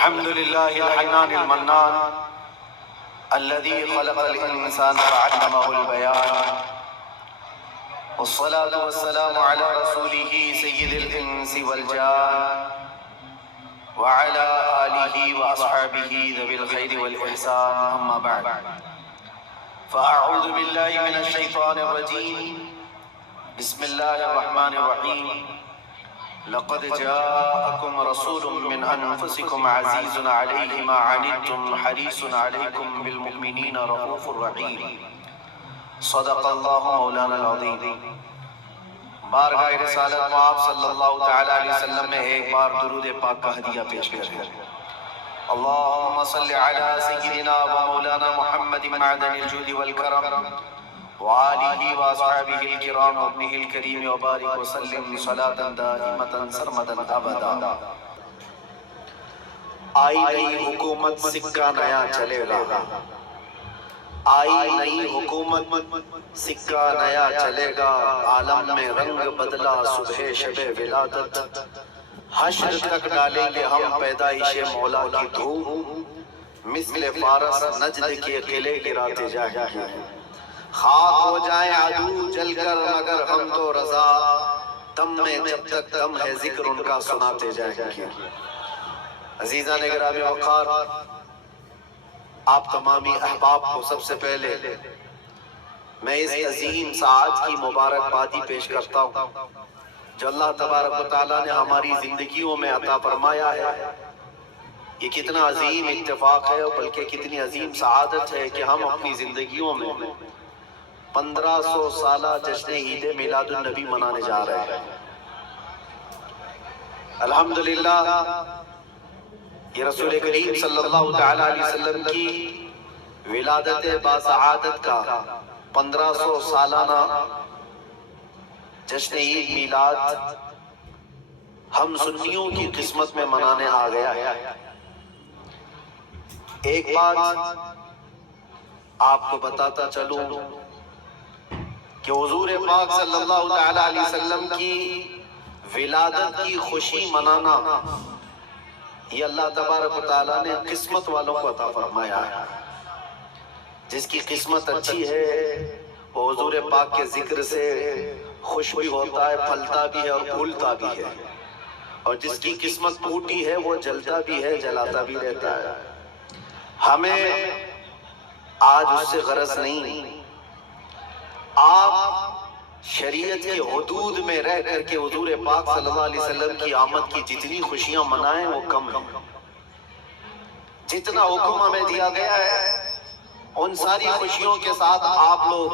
الحمد لله الحنان المنان الذي خلق الإنسان وعلمه البيان، والصلاة والسلام على رسوله سيد الإنس والجان وعلى آله وأصحابه ذوي الخير والإحسان. أما بعد، فأعوذ بالله من الشيطان الرجيم. بسم الله الرحمن الرحيم. لقد جاءكم رسول من أنفسكم عزيز عليه ما عنتم حريص عليكم بالمؤمنين رؤوف رحيم. صدق الله مولانا العظيم. بارگاہ رسالت آپ صلی اللہ تعالی علیہ وسلم میں ایک بار درود پاک کا ہدیہ پیش کریں. اللہم صلی علی سیدنا و مولانا محمد معدن الجود والکرم وآلہ واصحابہ الکرام وابنہ الکریم وبارک وسلم صلاة دائمتا سرمدا ابدا. آئی نئی حکومت سکہ نیا چلے گا، آئی نئی حکومت سکہ نیا چلے گا. عالم میں رنگ بدلا صبح شب ولادت، حشر تک ڈالیں گے ہم پیدائش مولا کی دھوم. مثل فارس نجد کے قلعے گراتے جائیں گے، خاک ہو جائیں عدو جل کر مگر ہم تو رضا. دم میں جب تک دم ہے ذکر ان کا سناتے جائیں گے. عزیزان گرامی وقار، آپ تمامی احباب کو سب سے پہلے میں اس عظیم ساعت کی مبارکبادی پیش کرتا ہوں جو اللہ تبارک و تعالیٰ نے ہماری زندگیوں میں عطا فرمایا ہے. یہ کتنا عظیم اتفاق ہے، بلکہ کتنی عظیم سعادت ہے کہ ہم اپنی زندگیوں میں 1500 سالہ جشن عید میلاد النبی منانے جا رہے ہیں. الحمدللہ یہ رسول کریم صلی اللہ تعالی علیہ وسلم کی ولادت باسعادت کا 1500 سالانہ جشن عید میلاد ہم سنیوں کی قسمت میں منانے آ گیا ہے. ایک بات آپ کو بتاتا چلوں کہ حضور پاک صلی اللہ تعالی علیہ وسلم کی ولادت کی خوشی منانا یہ اللہ تبارک و تعالیٰ نے قسمت والوں کو عطا فرمایا ہے. جس کی قسمت اچھی ہے وہ حضور پاک کے ذکر سے خوش بھی ہوتا ہے، پھلتا بھی ہے اور پھولتا بھی ہے. اور جس کی قسمت پھوٹی ہے وہ جلتا بھی ہے، جلاتا بھی رہتا ہے. ہمیں آج اس سے غرض نہیں. آپ شریعت کی حدود میں رہ کر کے حضور پاک صلی اللہ علیہ وسلم کی آمد کی جتنی خوشیاں منائیں وہ کم ہیں. جتنا حکم ہمیں دیا گیا ہے ان ساری خوشیوں کے ساتھ آپ لوگ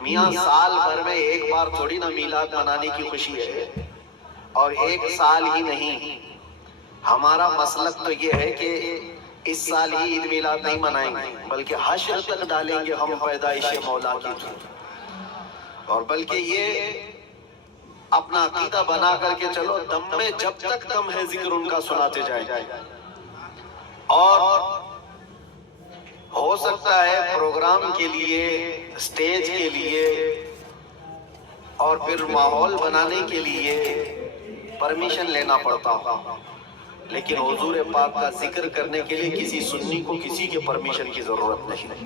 میاں سال بھر میں ایک بار تھوڑی نہ میلاد منانے کی خوشی ہے. اور ایک سال ہی نہیں، ہمارا مسلک تو یہ ہے کہ اس سال ہی عید میلاد نہیں منائیں گے، بلکہ حشر تک ڈالیں گے ہم پیدائش مولا کی. اور بلکہ یہ اپنا عقیدہ بنا کر کے چلو، دم میں جب تک دم ہے ذکر ان کا سناتے جائیں. اور ہو سکتا ہے پروگرام کے لیے، سٹیج کے لیے اور پھر ماحول بنانے کے لیے پرمیشن لینا پڑتا ہو، لیکن حضور پاک کا ذکر کرنے کے لیے کسی سنی کو کسی کے پرمیشن کی ضرورت نہیں.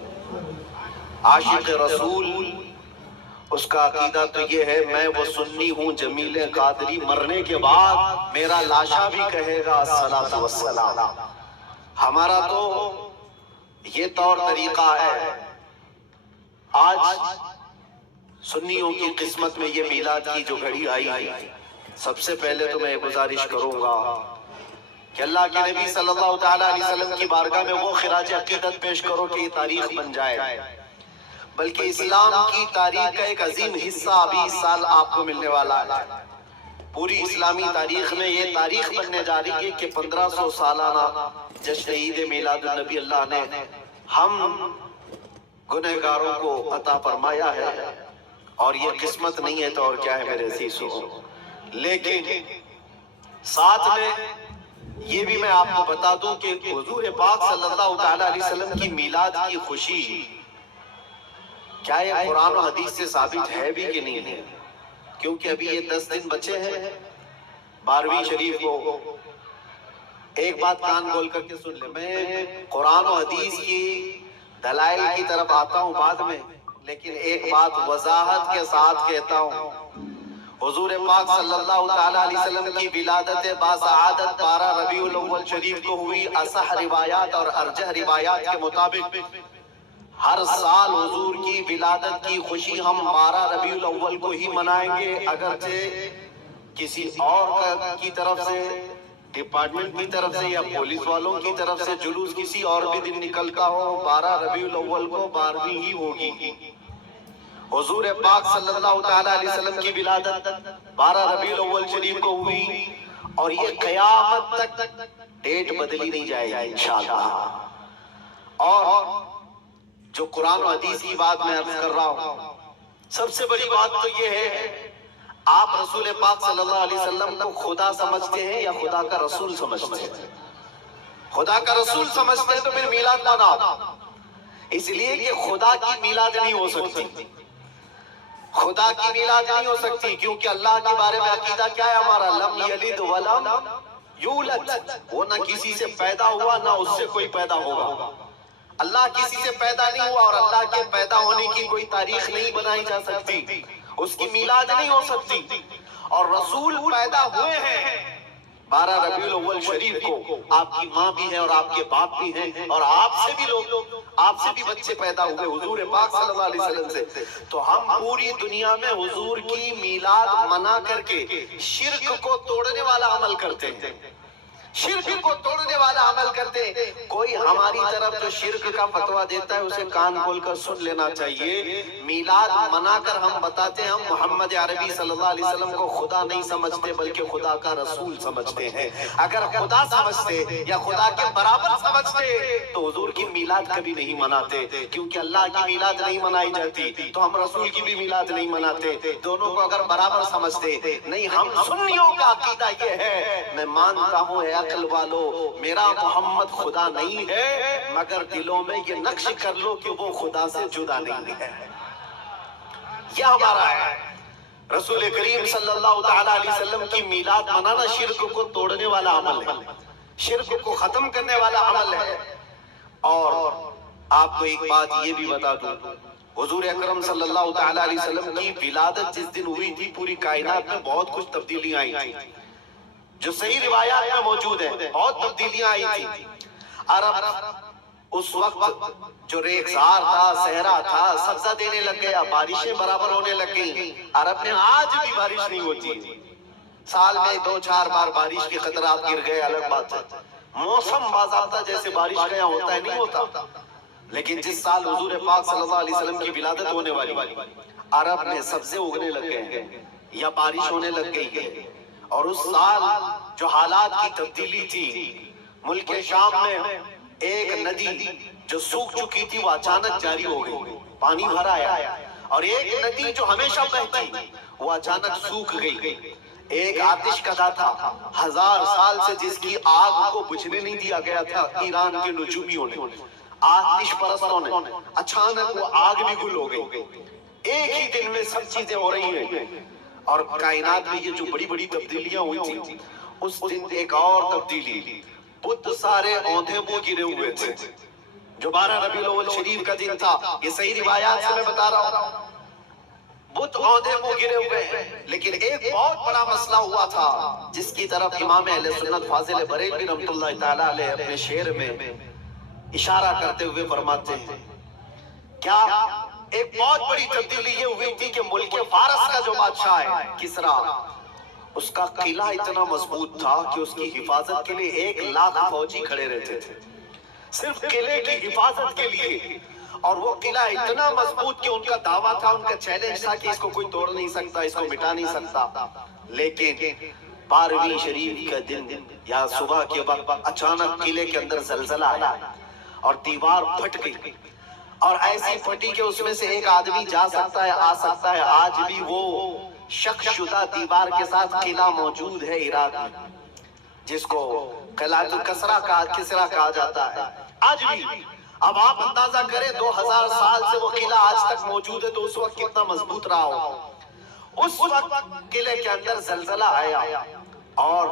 عاشق رسول اس کا عقیدہ تو یہ ہے، میں وہ سنی ہوں جمیل قادری، مرنے کے بعد میرا لاشا بھی کہے گا الصلاۃ والسلام. ہمارا تو یہ طور طریقہ ہے. آج سنیوں کی قسمت میں یہ میلاد کی جو گھڑی آئی ہے، سب سے پہلے تو میں گزارش کروں گا کہ اللہ کے نبی صلی اللہ تعالی علیہ وسلم کی بارگاہ میں وہ خراج عقیدت پیش کرو کہ یہ تاریخ بن جائے. بلکہ اسلام کی تاریخ کا ایک عظیم حصہ ابھی اس سال آپ کو ملنے والا ہے. پوری اسلامی تاریخ میں یہ تاریخ بننے جا رہی ہے کہ 1500 سالانہ جشن عید میلاد النبی اللہ نے ہم گنہگاروں کو عطا فرمایا ہے. اور یہ قسمت نہیں ہے تو اور کیا ہے میرے عزیزو. لیکن ساتھ میں یہ بھی میں آپ کو بتا دوں کہ حضور پاک صلی اللہ تعالی علیہ وسلم کی میلاد کی خوشی کیا یہ قرآن و حدیث سے ثابت ہے بھی کہ نہیں ہے؟ کیونکہ ابھی یہ 10 دن بچے ہیں 12ویں شریف کو. ایک بات کان کھول کر کے سن لے، میں قرآن و حدیث کی دلائل کی طرف آتا ہوں بعد میں، لیکن ایک بات وضاحت کے ساتھ کہتا ہوں۔ حضور پاک صلی اللہ تعالیٰ علیہ وسلم کی ولادت باسعادت 12 ربیع الاول شریف کو ہوئی۔ اصح روایات اور ارجح روایات کے مطابق ہر سال حضور کی ولادت کی خوشی ہم 12 ربیع الاول کو ہی منائیں گے، اگرچہ کسی اور کی طرف سے، ڈپارٹمنٹ کی طرف سے یا پولیس والوں کی طرف سے جلوس کسی اور بھی دن نکلتا ہو، 12 ربیع الاول کو 12ویں ہی ہوگی۔ حضور پاک صلی اللہ تعالیٰ علیہ وسلم کی ولادت 12 ربیع الاول شریف کو ہوئی، اور یہ قیامت تک ڈیٹ بدلی نہیں جائے گی انشاءاللہ۔ اور جو قرآن و حدیث کی بات میں عرض کر رہا ہوں، سب سے بڑی بات تو یہ ہے، آپ رسول پاک صلی اللہ علیہ وسلم کو خدا سمجھتے ہیں یا خدا کا رسول سمجھتے ہیں؟ خدا کا رسول سمجھتے ہیں تو پھر میلاد مناؤ، اس لیے کہ خدا کی میلاد نہیں ہو سکتی، خدا کی میلاد نہیں ہو سکتی، کیونکہ اللہ کے بارے میں عقیدہ کیا ہے ہمارا؟ لم یلد ولم یولد، وہ نہ کسی سے پیدا ہوا نہ اس سے کوئی پیدا ہوگا۔ اللہ کسی سے پیدا نہیں ہوا، اور اللہ کے پیدا ہونے کی کوئی تاریخ نہیں بنائی جا سکتی، اس کی میلاد نہیں ہو سکتی۔ اور رسول پیدا ہوئے ہیں 12 ربیع الاول شریف کو، آپ کی ماں بھی ہے اور آپ کے باپ بھی ہیں، اور آپ سے بھی لوگ، آپ سے بھی بچے پیدا ہوئے حضور پاک صلی اللہ علیہ وسلم سے۔ تو ہم پوری دنیا میں حضور کی میلاد منا کر کے شرک کو توڑنے والا عمل کرتے ہیں، شرک کو توڑنے والا عمل کرتے ہیں۔ کوئی ہماری طرف جو شرک کا فتویٰ دیتا ہے اسے کان کھول کر سن لینا چاہیے۔ میلاد منا کر ہم بتاتے ہیں ہم محمد عربی صلی اللہ علیہ وسلم کو خدا نہیں سمجھتے بلکہ خدا کا رسول سمجھتے ہیں۔ اگر خدا سمجھتے یا خدا کے برابر سمجھتے تو حضور کی میلاد کبھی نہیں مناتے، کیونکہ اللہ کی میلاد نہیں منائی جاتی تو ہم رسول کی بھی میلاد نہیں مناتے۔ دونوں کو اگر برابر سمجھتے نہیں، ہم سنیوں کا عقیدہ یہ ہے، میں مانتا ہوں اے عقل والو میرا محمد خدا نہیں ہے، مگر دلوں میں یہ نقش کر لو کہ وہ خدا سے جدا نہیں ہے۔ یہ ہمارا ہے۔ رسول کریم صلی اللہ تعالیٰ علیہ وسلم کی میلاد منانا شرک کو توڑنے والا عمل ہے، شرک کو ختم کرنے والا عمل ہے۔ اور آپ کو ایک بات یہ بھی بتا دوں، حضور اکرم صلی اللہ تعالیٰ علیہ وسلم کی ولادت جس دن ہوئی تھی پوری کائنات میں بہت کچھ تبدیلیاں آئی تھی، جو صحیح روایات میں موجود ہے، بہت تبدیلیاں آئی تھی۔ عرب اس وقت جو ریگزار تھا، صحرا تھا، سبزہ دینے لگ گیا، بارشیں برابر ہونے لگ گئیں۔ عرب میں آج بھی بارش نہیں ہوتی، سال میں 2-4 بار بارش کے خطرات گر گئے، الگ بات ہے۔ موسم باضابطہ جیسے بارش کا یہاں ہوتا ہے نہیں ہوتا، لیکن جس سال حضور پاک صلی اللہ علیہ وسلم کی ولادت ہونے والی، عرب میں سبزے اگنے لگ گئے یا بارش ہونے لگ گئی ہے۔ اور اس سال جو حالات کی تبدیلی تھی، ملک شام میں ایک ندی جو سوکھ چکی تھی وہ اچانک جاری ہو گئی، پانی بھر آیا، اور ایک ندی جو ہمیشہ بہتی وہ اچانک سوکھ گئی۔ ایک آتش کدہ تھا 1000 سال سے جس کی آگ کو بجھنے نہیں دیا گیا تھا ایران کے نجومیوں نے، آتش پرستوں نے، اچانک وہ آگ بھی گل ہو گئی۔ ایک ہی دن میں سب چیزیں ہو رہی ہیں، اور کائنات میں یہ جو بڑی بڑی تبدیلیاں ہوئی تھی، اس دن ایک اور تبدیلی، بت سارے اوندھے منہ گرے ہوئے تھے، جو 12 ربیع الاول شریف کا دن تھا، یہ صحیح روایات سے میں بتا رہا ہوں، بت اوندھے منہ گرے ہوئے ہیں۔ لیکن ایک بہت بڑا مسئلہ ہوا تھا جس کی طرف امام اہل سنت فاضل بریلوی رحمۃ اللہ تعالیٰ علیہ اپنے شعر میں اشارہ کرتے ہوئے فرماتے ہیں، کیا ایک بہت بڑی تبدیلی یہ ہوئی تھی کہ ملک فارس کا جو بادشاہ ہے کسرا، اس کا قلعہ اتنا مضبوط تھا کہ اس کی حفاظت کے لیے 1,00,000 فوجی کھڑے رہتے تھے، صرف قلعے کی حفاظت کے لیے۔ اور وہ قلعہ اتنا مضبوط کہ ان کا دعویٰ تھا، ان کا چیلنج تھا کہ اس کو کوئی توڑ نہیں سکتا، اس کو مٹا نہیں سکتا۔ لیکن 12ویں شریف کا دن یا صبح کے وقت اچانک قلعے کے اندر زلزلہ آیا اور دیوار پھٹ گئی، اور ایسی پھٹی کہ اس میں سے ایک آدمی جا سکتا ہے، آ سکتا ہے۔ آج بھی وہ شق شدہ دیوار کے ساتھ قلعہ موجود ہے عراق میں، جس کو قلعۃ الکسرا کہا جاتا ہے آج بھی۔ اب آپ اندازہ کریں 2000 سال سے وہ قلعہ آج تک موجود ہے تو اس وقت کتنا مضبوط رہا ہو۔ اس وقت قلعے کے اندر زلزلہ آیا اور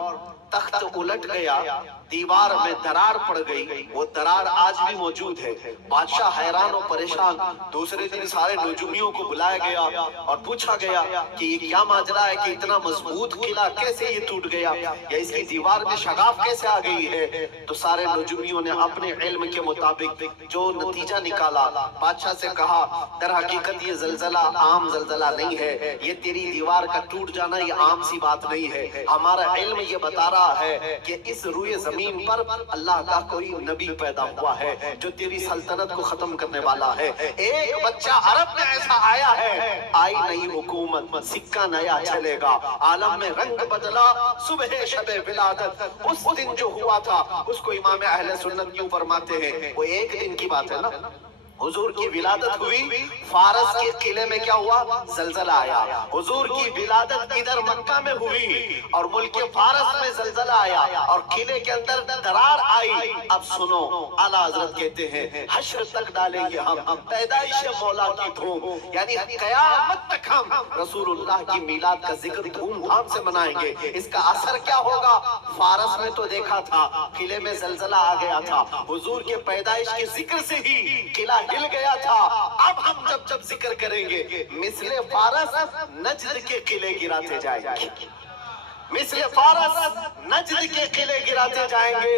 تخت الٹ گیا، دیوار میں درار پڑ گئی، وہ درار آج بھی موجود ہے۔ بادشاہ حیران و پریشان، دوسرے دن سارے نجومیوں کو بلایا گیا اور پوچھا گیا کہ یہ کیا ماجرا ہے کہ اتنا مضبوط قلعہ کیسے یہ ٹوٹ گیا، یا اس کی دیوار میں شگاف کیسے آ گئی ہے؟ تو سارے نجومیوں نے اپنے علم کے مطابق جو نتیجہ نکالا، بادشاہ سے کہا در حقیقت یہ زلزلہ عام زلزلہ نہیں ہے، یہ تیری دیوار کا ٹوٹ جانا یہ عام سی بات نہیں ہے، ہمارا علم یہ بتا رہا ہے کہ اس روئے زمین پر اللہ کا کوئی نبی پیدا ہوا ہے جو تیری سلطنت کو ختم کرنے والا ہے۔ ایک بچہ عرب میں ایسا آیا ہے، آئی نئی حکومت، سکہ نیا چلے گا، عالم میں رنگ بدلا صبح شب ولادت۔ اس دن جو ہوا تھا اس کو امام اہل سنت کیوں فرماتے ہیں؟ وہ ایک دن کی بات ہے نا، حضور کی ولادت ہوئی، فارس کے قلعے میں کیا ہوا؟ زلزلہ آیا۔ حضور کی ولادت ادھر مکہ میں ہوئی اور ملک فارس میں زلزلہ آیا اور قلعے کے اندر درار آئی۔ اب سنو، اعلیٰ حضرت کہتے ہیں حشر تک ڈالیں گے ہم پیدائش مولا کی دھوم، یعنی قیامت تک ہم رسول اللہ کی میلاد کا ذکر دھوم دھام سے منائیں گے۔ اس کا اثر کیا ہوگا؟ فارس میں تو دیکھا تھا، قلعے میں زلزلہ آ گیا تھا، حضور کے پیدائش کے ذکر سے ہی قلعہ ہل گیا تھا۔ اب ہم جب ذکر کریں گے مثل فارس نجد کے قلعے گراتے جائیں گے، مثل فارس نجد کے قلعے گراتے جائیں گے۔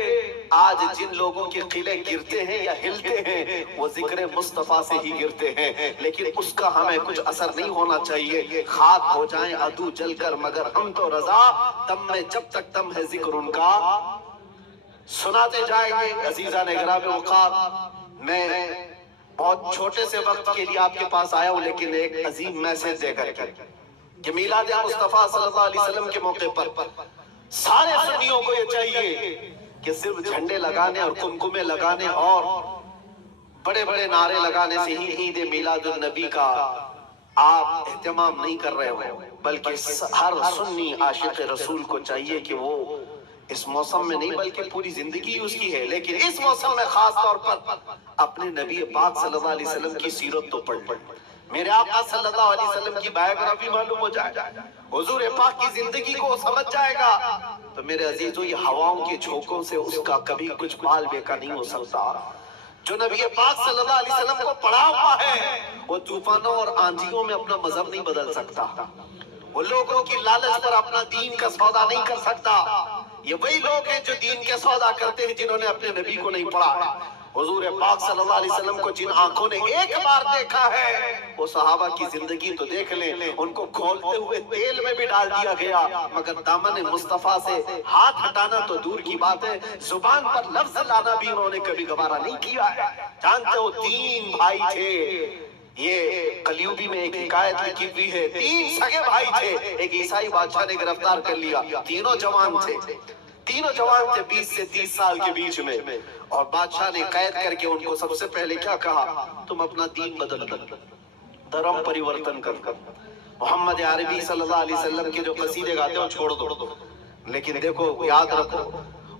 آج جن لوگوں کے قلعے گرتے ہیں یا ہلتے ہیں وہ ذکر مصطفیٰ سے ہی گرتے ہیں، لیکن اس کا ہمیں کچھ اثر نہیں ہونا چاہیے۔ خاک ہو جائیں عدو جل کر مگر ہم تو رضا، دم میں جب تک دم ہے ذکر ان کا سناتے جائیں گے۔ عزیزان گرامی وقار، میں بہت چھوٹے سے وقت کے لیے آپ کے پاس آیا ہوں، لیکن ایک عظیم میسج دے کر کہ میلاد مصطفیٰ صلی اللہ علیہ وسلم کے موقع پر سارے سنیوں کو یہ چاہیے کہ صرف جھنڈے لگانے اور کمکمے لگانے اور بڑے بڑے نعرے لگانے سے ہی عید میلاد النبی کا آپ اہتمام نہیں کر رہے ہو، بلکہ ہر سنی عاشق رسول کو چاہیے کہ وہ اس موسم میں نہیں بلکہ پوری زندگی اس کی ہے، لیکن اس موسم میں خاص طور پر اپنے نبی پاک صلی اللہ علیہ وسلم کی سیرت تو پڑھ، میرے آقا صلی اللہ علیہ وسلم کی بایوگرافی معلوم ہو جائے، حضور پاک کی زندگی کو سمجھ جائے گا تو میرے عزیزو یہ ہواؤں کے جھونکوں سے اس کا کبھی کچھ بال بیکا نہیں ہو سکتا۔ جو نبی پاک صلی اللہ علیہ وسلم کو پڑھا ہوا ہے وہ طوفانوں اور آندھیوں میں اپنا مذہب نہیں بدل سکتا، وہ لوگوں کی لالچ پر اپنا دین کا سودا نہیں کر سکتا۔ یہ وہی لوگ ہیں جو دین کے سودا کرتے ہیں جنہوں نے اپنے نبی کو نہیں پڑھا ہے۔ حضور پاک صلی اللہ علیہ وسلم کو جن آنکھوں نے ایک بار دیکھا ہے وہ صحابہ کی زندگی تو دیکھ لیں، ان کو کھولتے ہوئے تیل میں بھی ڈال دیا گیا، مگر دامن مصطفیٰ سے ہاتھ ہٹانا تو دور کی بات ہے، زبان پر لفظ لانا بھی انہوں نے کبھی گوارا نہیں کیا ہے۔ جانتے ہو 3 بھائی تھے، یہ قلیوبی میں ایک حکایت لکھی ہوئی ہے، 3 سگے بھائی تھے، ایک عیسائی بادشاہ نے گرفتار کر لیا، تینوں جوان تھے 20 سے 30 سال کے بیچ میں، اور بادشاہ نے قید کر کے ان کو سب سے پہلے کیا کہا؟ تم اپنا دین بدل کر دھرم پریورتن کر محمد عربی صلی اللہ علیہ وسلم کے جو قصیدے گاتے ہیں چھوڑ دو۔ لیکن دیکھو یاد رکھو،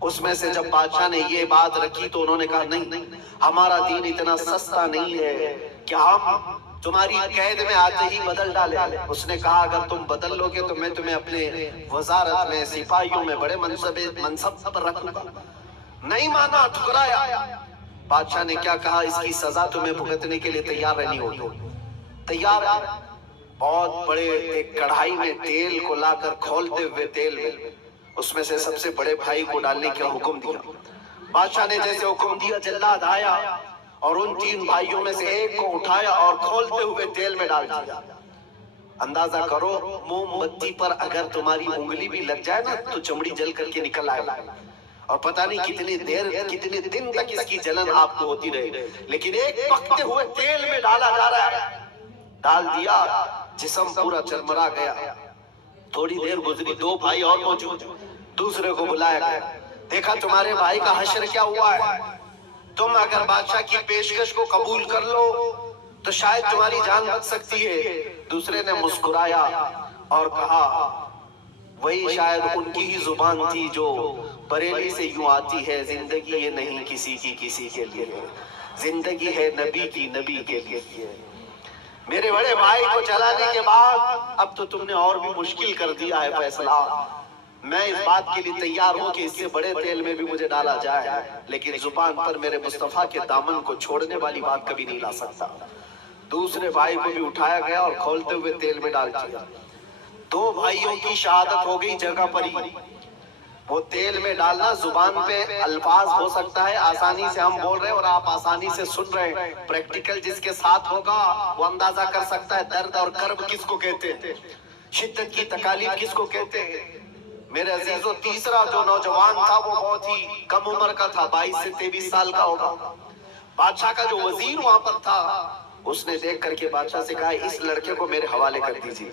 اس میں سے جب بادشاہ نے یہ بات رکھی تو انہوں نے کہا نہیں، ہمارا دین اتنا سستا نہیں ہے کہ ہم تمہاری قید میں آتے ہی بدل ڈالے۔ اس نے کہا اگر تم بدل لو گے تو میں تمہیں اپنے وزارت میں سپاہیوں میں بڑے منصب پر رکھوں گا۔ نہیں مانا، ٹھکرایا۔ بادشاہ نے کیا کہا؟ اس کی سزا تمہیں بھگتنے کے لیے تیار رہنی ہوگی۔ تیار ہے؟ بہت بڑے ایک کڑھائی میں تیل کو لا کر کھولتے ہوئے تیل میں اس میں سے سب سے بڑے بھائی کو ڈالنے کا حکم دیا۔ بادشاہ نے جیسے حکم دیا جلاد آیا اور ان 3 بھائیوں میں سے ایک کو اٹھایا اور کھولتے ہوئے تیل میں ڈال دیا۔ اندازہ کرو موم بتی پر اگر تمہاری انگلی بھی لگ جائے نا تو چمڑی جل کر کے نکل آئے، اور پتہ نہیں کتنے دن تک اس کی جلن آپ کو ہوتی رہے، لیکن ایک پکتے ہوئے تیل میں ڈالا جا رہا ہے، ڈال دیا، جسم پورا چرمرا گیا۔ تھوڑی دیر گزری، 2 بھائی اور موجود، دوسرے کو بلایا گیا، دیکھا تمہارے بھائی کا حشر کیا ہوا ہے، تم اگر بادشاہ کی پیشکش کو قبول کر لو تو شاید تمہاری جان بچ سکتی ہے۔ دوسرے نے مسکرایا اور کہا وہی شاید ان کی ہی زبان تھی جو بریلی سے یوں آتی ہے، زندگی یہ نہیں کسی کی کسی کے لیے، زندگی ہے نبی کی نبی کے لیے۔ میرے بڑے بھائی کو چلانے کے بعد اب تو تم نے اور بھی مشکل کر دیا ہے فیصلہ، میں اس بات کے لیے تیار ہوں کہ اس سے بڑے تیل میں بھی مجھے ڈالا جائے، لیکن زبان پر میرے مصطفیٰ کے دامن کو چھوڑنے والی بات کبھی نہیں لا سکتا۔ دوسرے بھائی کو بھی اٹھایا گیا اور کھولتے ہوئے تیل میں ڈال دیا۔ دو بھائیوں کی شہادت ہو گئی جگہ پر ہی۔ وہ تیل میں ڈالنا زبان پہ الفاظ ہو سکتا ہے، آسانی سے ہم بول رہے ہیں اور آپ آسانی سے سن رہے ہیں، پریکٹیکل جس کے ساتھ ہوگا وہ اندازہ کر سکتا ہے درد اور کرب کس کو کہتے ہیں، شدت کی تکالیف کس کو کہتے ہیں۔ میرے عزیزو، تیسرا جو نوجوان تھا وہ بہت ہی کم عمر کا تھا، 22 سے 23 سال کا ہوگا۔ بادشاہ کا جو وزیر وہاں پر تھا، اس نے دیکھ کر کے بادشاہ سے کہا اس لڑکے کو میرے حوالے کر دیجیے،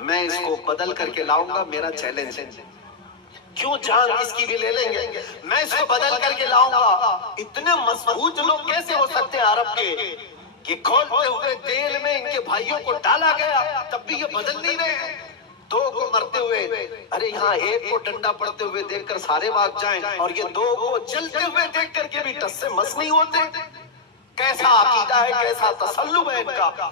میں اس کو بدل کر کے لاؤں گا، میرا چیلنج ہے۔ کیوں جان اس کی بھی لے لیں گے، میں اس کو بدل کر کے لاؤں گا۔ اتنے مضبوط لوگ کیسے ہو سکتے ہیں عرب کے کہ کھولتے ہوئے تیل میں ان کے بھائیوں کو ڈالا گیا تب بھی یہ بدل نہیں رہے۔ دو کو مرتے ہوئے، ارے یہاں ایک کو ڈنڈا پڑتے ہوئے دیکھ کر سارے بھاگ جائیں، اور یہ دو کو چلتے ہوئے دیکھ کر کے بھی ٹس سے مس نہیں ہوتے۔ کیسا عقیدہ ہے، کیسا تسلب ہے ان کا۔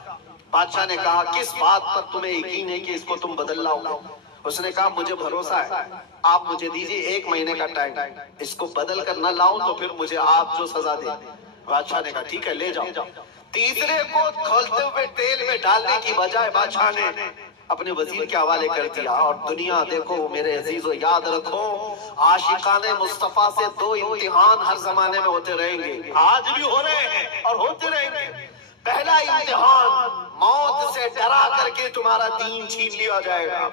بادشاہ نے کہا کس بات پر تمہیں یقین ہے کہ اس کو تم بدل لاؤ گے؟ اس نے کہا مجھے بھروسہ ہے، آپ مجھے دیجئے 1 مہینے کا ٹائم، اس کو بدل کر نہ لاؤں تو پھر مجھے آپ جو سزا دیں۔ بادشاہ نے کہا ٹھیک ہے لے جاؤ۔ تیسرے کو کھولتے ہوئے تیل میں ڈالنے کی بجائے بادشاہ نے اپنے وزیر کے حوالے کر دیا۔ اور دنیا دیکھو میرے عزیزو، یاد رکھو عاشقان مصطفیٰ سے 2 امتحان ہر زمانے میں ہوتے رہیں گے، آج بھی ہو رہے ہیں اور ہوتے رہیں گے۔ پہلا امتحان موت سے ڈرا کر کے تمہارا دین چھین لیا جائے گا،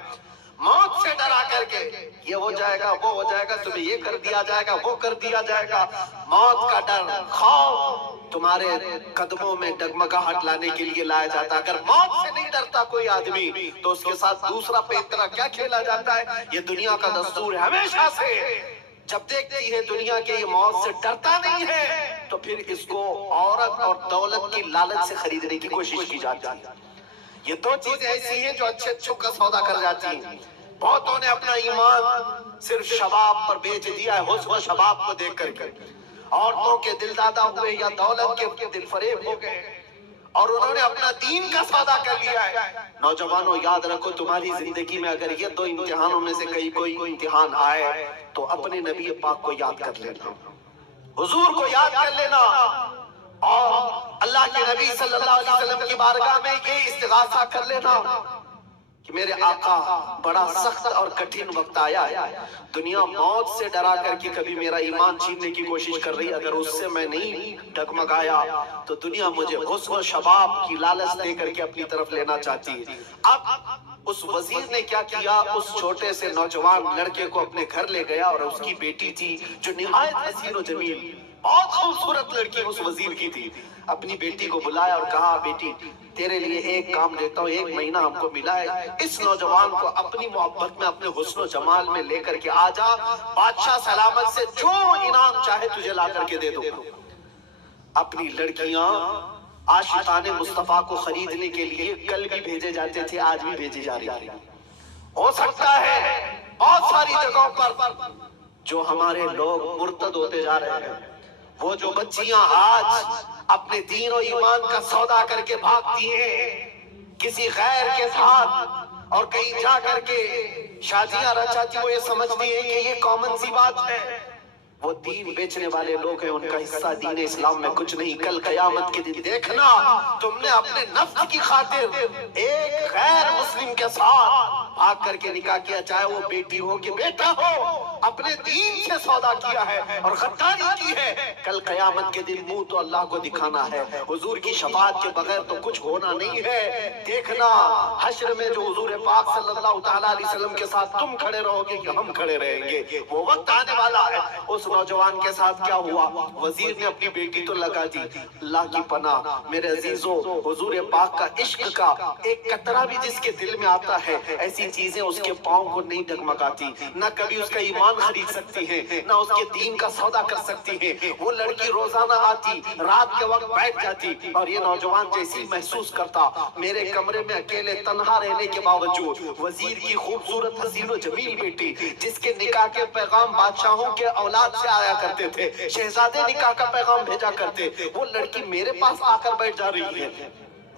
موت سے ڈرا کر کے یہ ہو جائے گا وہ ہو جائے گا، تمہیں یہ کر دیا جائے گا وہ کر دیا جائے گا۔ موت کا ڈر، خوف تمہارے قدموں میں ڈگمگاہٹ لانے کے لیے لایا جاتا ہے۔ اگر موت سے نہیں ڈرتا کوئی آدمی تو اس کے ساتھ دوسرا پیترا کیا کھیلا جاتا ہے۔ یہ دنیا کا دستور ہے ہمیشہ سے، جب دیکھتی ہے دنیا کے یہ موت سے ڈرتا نہیں ہے تو پھر اس کو عورت اور دولت کی لالچ سے خریدنے کی کوشش کی جاتی ہے۔ یہ 2 چیزیں ایسی ہیں جو اچھے اچھوں کا سودا کر جاتی ہیں۔ بہتوں نے اپنا ایمان صرف شباب پر بیچ دیا ہے، حسن و شباب کو دیکھ کر کے۔ عورتوں کے دل دادا ہوئے یا دولت کے دل فریب ہو گئے، اور انہوں نے اپنا دین کا سودا کر لیا ہے۔ نوجوانوں یاد رکھو، تمہاری زندگی میں اگر یہ 2 امتحانوں میں سے کوئی امتحان آئے تو اپنے نبی پاک کو یاد کر لینا، حضور کو یاد کر لینا، اور اللہ کے نبی صلی اللہ علیہ وسلم کی بارگاہ میں یہ استغاثہ کر لینا کہ میرے آقا بڑا سخت اور کٹھن وقت آیا ہے، دنیا موت سے ڈرا کر کے کبھی میرا ایمان چھیننے کی کوشش کر رہی ہے، اگر اس سے میں نہیں ڈگمگایا تو دنیا مجھے حسن و شباب کی لالچ دے کر کے اپنی طرف لینا چاہتی ہے۔ اب اس وزیر نے کیا کیا، اس چھوٹے سے نوجوان لڑکے کو اپنے گھر لے گیا، اور اس کی بیٹی تھی جو نہایت حسین و جمیل، بہت خوبصورت لڑکی اس وزیر کی تھی، اپنی بیٹی کو بلایا اور کہا بیٹی تیرے لیے ایک کام دیتا ہوں، 1 مہینہ ہم کو ملا ہے، اس نوجوان کو اپنی محبت میں اپنے حسن و جمال میں لے کر کے آ جا، بادشاہ سلامت سے جو انعام چاہے تجھے لا کر کے دے دو۔ اپنی لڑکیاں عاشقان مصطفیٰ کو خریدنے کے لیے کل بھی بھیجے جاتے تھے، آج بھی بھیجی جا رہی ہے۔ ہو سکتا ہے بہت ساری جگہوں پر جو ہمارے لوگ مرتد ہوتے جا رہے ہیں، وہ جو بچیاں آج اپنے دین و ایمان کا سودا کر کے بھاگتی ہیں کسی غیر کے ساتھ، اور کہیں جا کر کے شادیاں رچاتی، وہ یہ سمجھتی ہیں کہ یہ کامن سی بات ہے، وہ دین بیچنے والے لوگ ہیں، ان کا حصہ دین اسلام میں کچھ نہیں۔ کل قیامت کے دن دیکھنا تم نے اپنے نفس کی خاطر ایک غیر مسلم کے ساتھ بھاگ کر کے نکاح کیا، چاہے وہ بیٹی ہو کہ بیٹا ہو، اپنے دین سے سودا کیا ہے اور غداری کی ہے۔ کل قیامت کے دن منہ تو اللہ کو دکھانا ہے، حضور کی شفاعت کے بغیر تو کچھ ہونا نہیں ہے۔ دیکھنا حشر میں جو حضور پاک صلی اللہ تعالیٰ علیہ وسلم کے ساتھ تم کھڑے رہو گے کہ ہم کھڑے رہیں گے، وہ وقت آنے والا ہے۔ اس نوجوان کے ساتھ کیا ہوا، وزیر نے اپنی بیٹی تو لگا دی، اللہ کی پناہ میرے عزیزو، حضور پاک کا عشق کا ایک قطرہ بھی جس کے دل میں آتا ہے، ایسی چیزیں اس کے پاؤں کو نہیں ڈگمگاتی، نہ کبھی اس کا ایمان خرید سکتی ہیں، نہ اس کے دین کا سودا کر سکتی ہیں۔ وہ لڑکی روزانہ آتی، رات کے وقت بیٹھ جاتی، اور یہ نوجوان جیسی محسوس کرتا میرے کمرے میں اکیلے تنہا رہنے کے باوجود وزیر کی خوبصورت حسین و جمیل بیٹی، جس کے نکاح کے پیغام بادشاہوں کے اولاد سے آیا کرتے تھے، شہزادے نکاح کا پیغام بھیجا کرتے، وہ لڑکی میرے پاس آ کر بیٹھ جا رہی ہے۔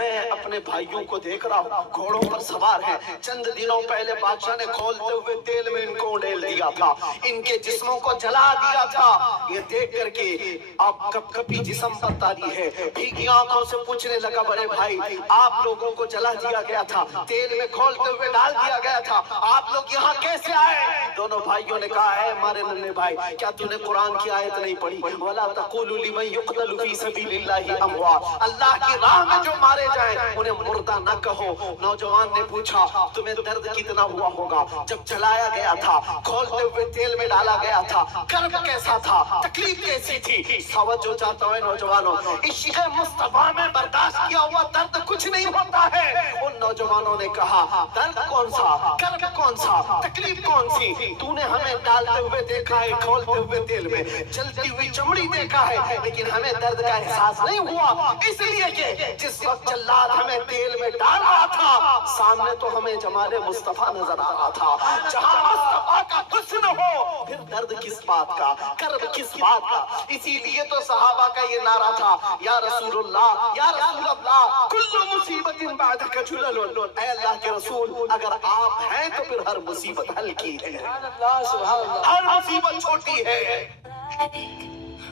میں اپنے بھائیوں کو دیکھ رہا ہوں گھوڑوں پر سوار ہیں. چند دنوں پہلے بادشاہ نے کھولتے ہوئے تیل میں ان کو ڈال دیا تھا, ان کے جسموں کو جلا دیا تھا. یہ دیکھ کر کے اب کب کبھی جسم پر تاری ہے, بھیگی آنکھوں سے پوچھنے لگا, بڑے بھائی آپ لوگوں کو جلا دیا گیا تھا, تیل میں کھولتے ہوئے ڈال دیا گیا تھا, آپ لوگ یہاں کیسے آئے؟ دونوں بھائیوں نے کہا, اے ہمارے ننھے بھائی, کیا تو نے قرآن کی آیت نہیں پڑھی, وَلَا تَقُولُوا لِمَن يُقْتَلُ فِي سَبِيلِ اللَّهِ أَمْوَاتٌ, اللہ کی راہ میں جو مارے جائیں انہیں مردہ نہ کہو. نوجوان نے پوچھا, تمہیں درد کتنا ہوا ہوگا جب جلایا گیا تھا, کھولتے ہوئے تیل میں ڈالا گیا تھا, کرب کیسا تھا, تکلیف کیسی تھی؟ توجہ چاہتا ہوں نوجوانوں, عشق مصطفیٰ میں برداشت کیا ہوا درد کچھ نہیں ہوتا ہے. ان نوجوانوں نے کہا, درد کون سا, کرب کون سا, تکلیف کون سی؟ تو نے ہمیں ڈالتے ہوئے دیکھا ہے کھولتے ہوئے تیل میں, جلتی ہوئی چمڑی دیکھا ہے, لیکن ہمیں درد کا احساس نہیں ہوا, اس لیے کہ جس وقت جلاد ہمیں تیل میں ڈال رہا تھا سامنے تو ہمیں جمال مصطفیٰ نظر آ رہا تھا. جہاں مصطفیٰ کا حسن ہو پھر درد کس بات کا, کرب کس بات کا. اسی لیے تو صحابہ کا یہ نعرہ تھا, یا رسول اللہ, یا رسول اللہ, کل مصیبت بعدک جلل, اے اللہ کے رسول اگر آپ ہیں تو پھر ہر مصیبت ہلکی ہے, سبحان اللہ سبحان اللہ. ہر مصیبت چھوٹی ہے.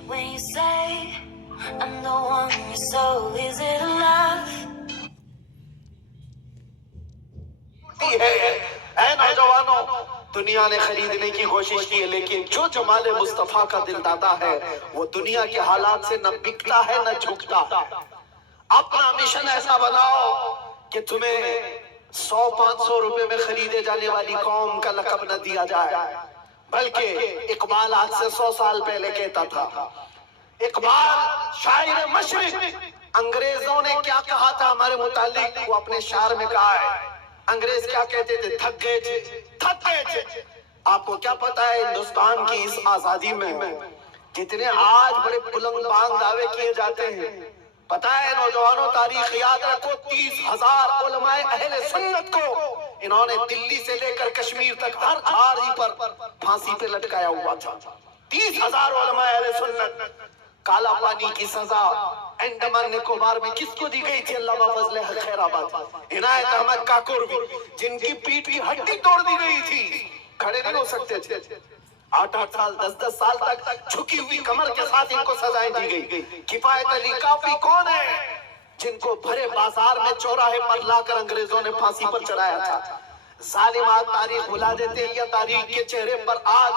When you say I'm the one, your soul is it alive? اے نوجوانوں, دنیا نے خریدنے کی کوشش کی ہے, لیکن جو جمال مصطفیٰ کا دل دادا ہے وہ دنیا کے حالات سے نہ بکتا ہے نہ جھکتا. اپنا مشن ایسا بناؤ کہ تمہیں 100-500 روپے میں خریدے جانے والی قوم کا لقب نہ دیا جائے, بلکہ اقبال آج سے 100 سال پہلے کہتا تھا. اقبال شاعر مشرق, انگریزوں نے کیا کہا تھا ہمارے متعلق, وہ اپنے شعر میں کہا ہے, انگریز کیا کہتے تھے, تھک گئے تھے, تھک گئے تھے. آپ کو کیا پتا ہے ہندوستان کی اس آزادی میں جتنے آج بڑے بلند بانگ دعوے کیے جاتے ہیں, پتا ہے نوجوانوں تاریخ یاد رکھو, 30,000 علماء اہل سنت کو انہوں نے دلی سے لے کر کشمیر تک ہر جھاڑی پر پھانسی پہ لٹکایا ہوا تھا. 30,000 علماء اہل سنت. کالا پانی کی سزا انڈمان نکوبار میں کس کو دی گئی تھی؟ علامہ فضل حق خیر آباد, عنایت احمد کاکوروی, جن کی پیٹ کی ہڈی توڑ دی گئی تھی, کھڑے نہیں ہو سکتے تھے, 8-8 سال 10-10 سال تک جھکی ہوئی کمر کے ساتھ ان کو سزائیں دی گئی. کفایت علی کافی کون ہے جن کو بھرے بازار میں چوراہے پر لا کر انگریزوں نے پھانسی پر چڑھایا تھا. ظالمات تاریخ بھلا دیتے ہیں, یا تاریخ کے چہرے پر آج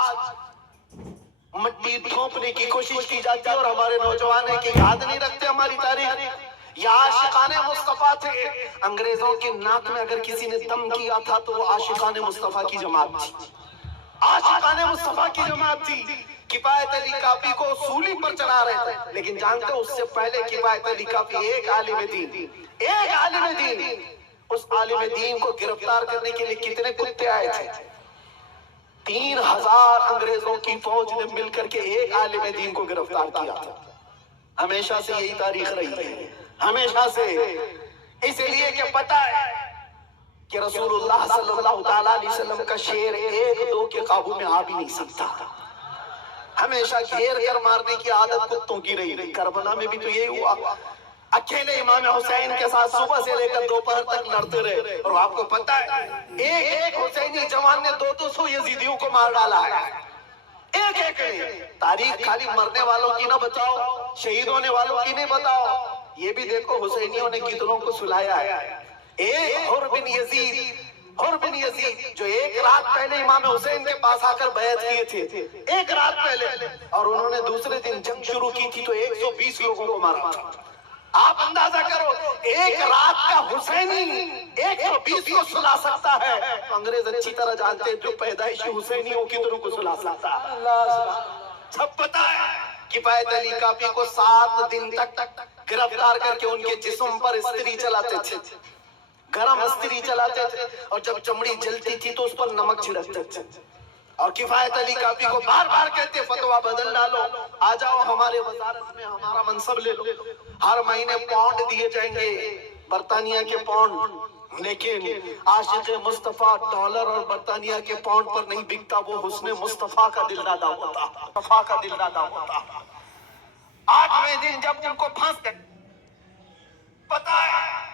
مٹی تھوپنے کی کوشش کی جاتی ہے, اور ہمارے نوجوان ہیں کہ یاد نہیں رکھتے ہماری تاریخ. یہ عاشقان مصطفیٰ تھے. انگریزوں کے ناک میں اگر کسی نے دم کیا تھا تو وہ عاشقان مصطفیٰ کی جماعت تھی, عاشقان مصطفیٰ کی جماعت تھی. کفایت علی کافی کو سولی پر چڑھا رہے تھے, لیکن جانتے اس سے پہلے کفایت علی کافی ایک عالم دین, اس عالم دین کو گرفتار کرنے کے لیے کتنے کتے آئے تھے؟ 3,000 انگریزوں کی فوج نے مل کر کے ایک عالم دین کو گرفتار کیا تھا. ہمیشہ سے یہی تاریخ رہی ہے, ہمیشہ سے. اس لیے کہ پتہ ہے کہ رسول اللہ صلی اللہ تعالیٰ علیہ وسلم کا شیر 1-2 کے قابو میں آ بھی نہیں سکتا, ہمیشہ گھیر کر مارنے کی عادت کتوں کی رہی. کربلا میں بھی تو یہی ہوا, اکیلے امام حسین کے ساتھ صبح سے لے کر دوپہر تک لڑتے رہے, اور آپ کو پتہ ہے ایک حسینی جوان نے 200 یزیدیوں کو مار ڈالا ہے, ایک نے. تاریخ خالی مرنے والوں کی نہ بتاؤ, شہید ہونے والوں کی نہیں بتاؤ, یہ بھی دیکھو حسینیوں نے کتنوں کو سلایا ہے. ایک حر بن یزید جو ایک رات پہلے امام حسین کے پاس آ کر بیعت کیے تھے, ایک رات پہلے, اور انہوں نے دوسرے دن جنگ شروع کی تھی تو 120 لوگوں کو مارا تھا. آپ اندازہ کرو, ایک رات کا حسینی 120 کو سلا سکتا ہے. انگریز اچھی طرح جانتے ہیں جو پیدائشی حسینیوں کی طرح کو سلا سکتا ہے. سب پتا ہے. کفایت علی کافی کو 7 دن تک گرفتار کر کے ان کے جسم پر استری چلاتے تھے, گرم استری چلاتے تھے, اور جب چمڑی جلتی تھی تو اس پر نمک چھڑکتے تھے. اور کفایت علی کافی کو بار بار کہتے فتویٰ بدل ڈالو, آ جاؤ ہمارے وزارت میں ہمارا منصب لے لو. ہر مہینے پاؤنڈ دیے جائیں گے, برطانیہ کے پاؤنڈ, لیکن عاشق مصطفیٰ ڈالر اور برطانیہ کے پاؤنڈ پر نہیں بکتا, وہ حسن مصطفیٰ کا دل دادا ہوتا, مصطفیٰ کا دل دادا ہوتا. 8ویں دن جب ان کو پھانس پتا ہے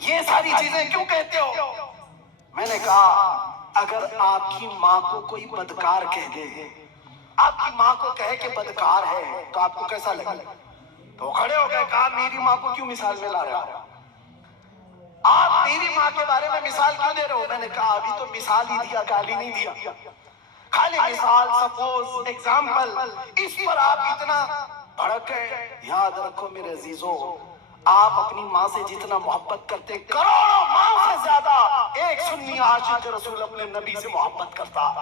یہ ساری چیزیں کیوں کہتے ہو؟ میں نے کہا اگر آپ کی ماں کو کوئی بدکار کہہ دے، آپ کی ماں کو کہے کہ بدکار ہے تو آپ کو کیسا لگے؟ تو کھڑے ہو گئے، کہا میری ماں کو کیوں مثال میں لا رہے ہو؟ آپ میری ماں کے بارے میں مثال کیوں دے رہے ہو؟ میں نے کہا ابھی تو مثال ہی دیا، گالی نہیں دیا، خالی مثال، سپوز، ایگزامپل، اس پر آپ اتنا بھڑک گئے۔ یاد رکھو میرے عزیزوں، آپ اپنی ماں سے جتنا محبت کرتے، کروڑوں ماں سے زیادہ ایک سنی عاشق رسول اپنے نبی سے محبت کرتا۔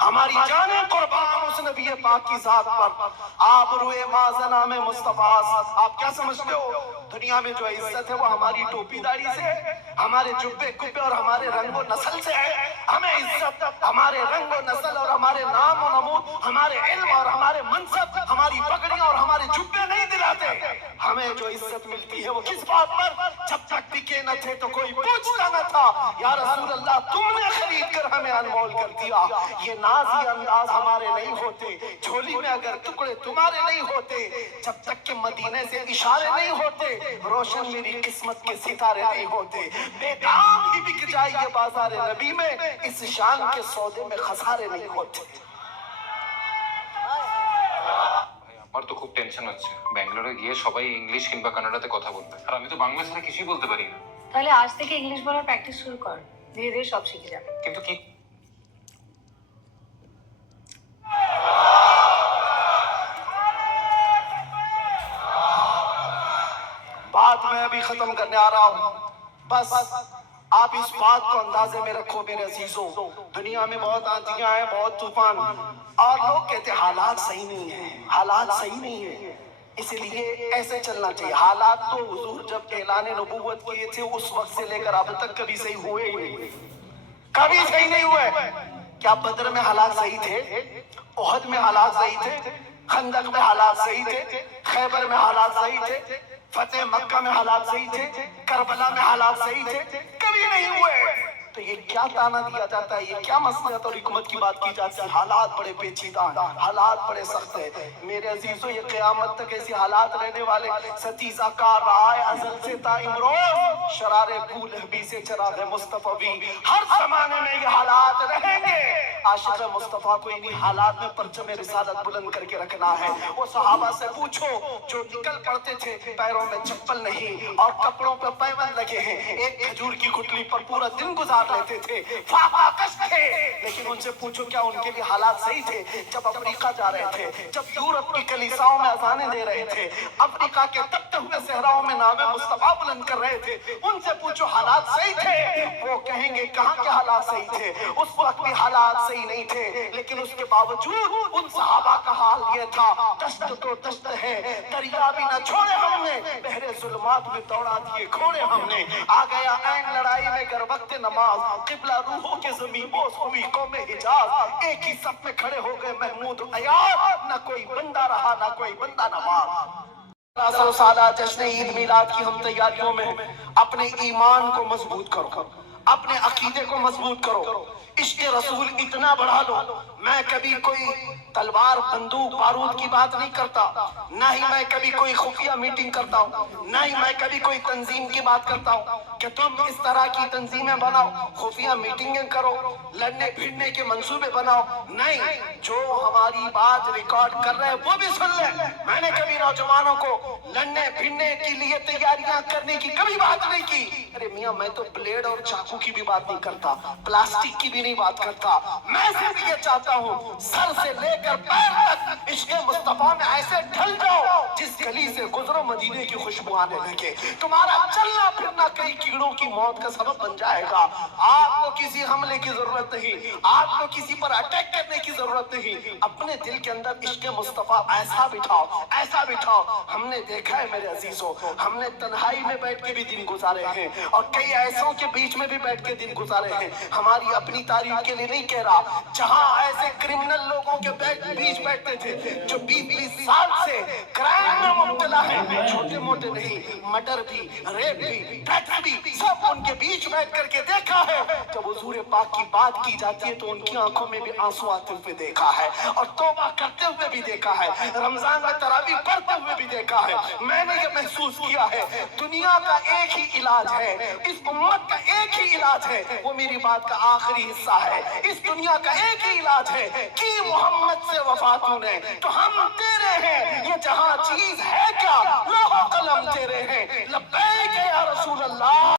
ہماری جانیں قربان اس نبی پاک کی ذات پر۔ آپ روئے مازنہ میں مصطفیٰ، آپ کیا سمجھتے ہو دنیا میں جو عزت ہے وہ ہماری ٹوپی داڑھی سے، ہمارے جبے کبے اور ہمارے رنگ و نسل سے ہے؟ ہمیں عزت ہمارے رنگ و نسل اور ہمارے نام و نمود، ہمارے علم اور ہمارے منصب، ہماری پگڑیاں اور ہمارے جبے نہیں دلاتے۔ ہمیں جو عزت ملتی ہے وہ کس بات پر؟ جب تک بکے نہ تھے تو کوئی پوچھتا نہ تھا، یا رسول اللہ تم نے خرید کر ہمیں انمول کر دیا۔ یہ نازی انداز ہمارے نہیں ہوتے، جھولی میں اگر ٹکڑے تمہارے نہیں ہوتے، جب تک کہ مدینے سے اشارے نہیں ہوتے، روشن میری قسمت کے ستارے نہیں ہوتے۔ بے دام ہی بک جائے یہ بازار نبی میں، اس شان کے سودے میں خسارے نہیں ہوتے۔ আমার তো খুব টেনশন হচ্ছে, ব্যাঙ্গালোরে গিয়ে সবাই ইংলিশ কিংবা কানাডাতে কথা বলবে, আর আমি তো বাংলা ছাড়া কিছুই বলতে পারি না। তাহলে আজ থেকে ইংলিশ বলার প্র্যাকটিস শুরু কর, ধীরে ধীরে সব শিখে যাবে। কিন্তু কি بات میں ابھی ختم کرنے آ رہا ہوں، بس آپ اس بات کو اندازے میں رکھو میرے عزیزوں، دنیا میں بہت آندیاں ہیں، بہت طوفان، اور لوگ کہتے ہیں حالات صحیح نہیں ہیں، حالات صحیح نہیں ہیں، اس لیے ایسے چلنا چاہیے۔ حالات تو حضور جب اعلان نبوت کیے تھے اس وقت سے لے کر اب تک کبھی صحیح ہوئے ہی نہیں، کبھی صحیح نہیں ہوئے۔ کیا بدر میں حالات صحیح تھے؟ احد میں حالات صحیح تھے؟ خندق میں حالات صحیح تھے؟ خیبر میں حالات صحیح تھے؟ فتح مکہ میں حالات صحیح تھے؟ کربلا میں حالات صحیح تھے؟ کبھی نہیں ہوئے۔ تو یہ کیا تانا دیا جاتا ہے، یہ کیا مصلحت اور حکمت کی بات کی جاتی ہے؟ حالات بڑے پیچیدہ ہیں، حالات بڑے سخت ہیں میرے عزیزوں۔ یہ قیامت تک ایسی حالات رہنے والے، ستیزہ کار رہا ہے ازل سے تا امروز، شرار بولہبی سے چراغ مصطفی، ہر زمانے میں یہ حالات رہیں گے۔ عاشق مصطفیٰ کو انہی حالات میں پرچم رسالت بلند کر کے رکھنا ہے۔ وہ صحابہ سے پوچھو جو نکل پڑتے تھے، پیروں میں چپل نہیں اور کپڑوں پہ پیوند لگے ہیں، ایک کھجور کی گٹلی پر پورا دن گزار لیتے تھے، فاقہ کش تھے، لیکن ان سے پوچھو کیا ان کے لیے حالات صحیح تھے؟ جب افریقہ جا رہے تھے، جب یورپ کی کلیساؤں میں اذانیں دے رہے تھے، افریقہ کے تپتے ہوئے صحراؤں میں نام مصطفیٰ بلند کر رہے تھے، ان سے پوچھو حالات صحیح تھے؟ وہ کہیں گے کہاں کے حالات صحیح تھے، اس وقت بھی حالات صحیح نہیں تھے، لیکن اس کے باوجود ان صحابہ کا حال یہ تھا، دشت تو دشت ہے، دریا بھی نہ چھوڑے ہم نے، بحر ظلمات میں دوڑا دیے گھوڑے ہم نے، آ گیا عین لڑائی میں گر وقت نماز، قبلہ روحوں کے زمین بوس ہوئی قوم حجاز، ایک ہی صف میں کھڑے ہو گئے محمود ایاز، نہ کوئی بندہ رہا نہ کوئی بندہ نواز۔ 100 سالہ جشن عید میلاد کی ہم تیاریوں میں اپنے ایمان کو مضبوط کرو، اپنے عقیدے کو مضبوط کرو، عشق رسول اتنا بڑھا لو۔ میں کبھی کوئی تلوار بندوق بارود کی بات نہیں کرتا، نہ ہی میں کبھی کوئی خفیہ میٹنگ کرتا ہوں، نہ ہی میں کبھی کوئی تنظیم کی بات کرتا ہوں کہ تم اس طرح کی تنظیمیں بناؤ، خفیہ میٹنگیں کرو، لڑنے بھیڑنے کے منصوبے بناؤ۔ نہیں، جو ہماری بات ریکارڈ کر رہے ہیں وہ بھی سن لیں۔ میں نے کبھی نوجوانوں کو لڑنے بھیڑنے کے لیے تیاریاں کرنے کی کبھی بات نہیں کی۔ ارے میاں میں تو بلیڈ اور چاقو کی بھی بات نہیں کرتا، پلاسٹک کی بھی نہیں بات کرتا۔ میں صرف یہ چاہتا ہوں سر سے لے کر پیر تک عشق مصطفیٰ میں ایسے ڈھل جاؤ جس گلی سے گزرو مدینے کی خوشبو آنے لگے، تمہارا چلنا پھرنا کئی کیڑوں کی موت کا سبب بن جائے گا۔ آپ کو کسی حملے کی ضرورت نہیں، آپ کو کسی پر اٹیک کرنے کی ضرورت نہیں، اپنے دل کے اندر عشق مصطفیٰ ایسا بٹھاؤ، ایسا بٹھاؤ۔ ہم نے دیکھا ہے میرے عزیزوں، ہم نے تنہائی میں بیٹھ کے بھی دن گزارے ہیں اور کئی ایسوں کے بیچ میں بھی بیٹھ کے دن گزارے ہیں۔ ہماری اپنی تاریخ تعریف کے لیے نہیں کہہ رہا، جہاں ایسے کرمنل لوگوں کے بیچ بیٹھتے تھے جو 20-20 سال سے کرائم میں مبتلا ہے، چھوٹے موٹے نہیں، مرڈر بھی، ریپ بھی، ڈرگس بھی، سب ان کے بیچ بیٹھ کر کے دیکھا ہے۔ جب حضور پاک کی بات کی جاتی ہے تو ان کی آنکھوں میں بھی آنسو آتے ہوئے دیکھا ہے، اور توبہ کرتے ہوئے بھی دیکھا ہے، رمضان میں تراویح پڑھتے ہوئے بھی دیکھا ہے۔ میں نے یہ محسوس کیا ہے دنیا کا ایک ہی علاج ہے، اس امت کا ایک ہی علاج ہے، وہ میری بات کا آخری حصہ ہے، اس دنیا کا ایک ہی علاج ہے کہ محمد سے وفاتوں نے تو ہم تیرے ہیں، یہ جہاں چیز ہے کیا، لوح و قلم تیرے ہیں، لبیک یا رسول اللہ۔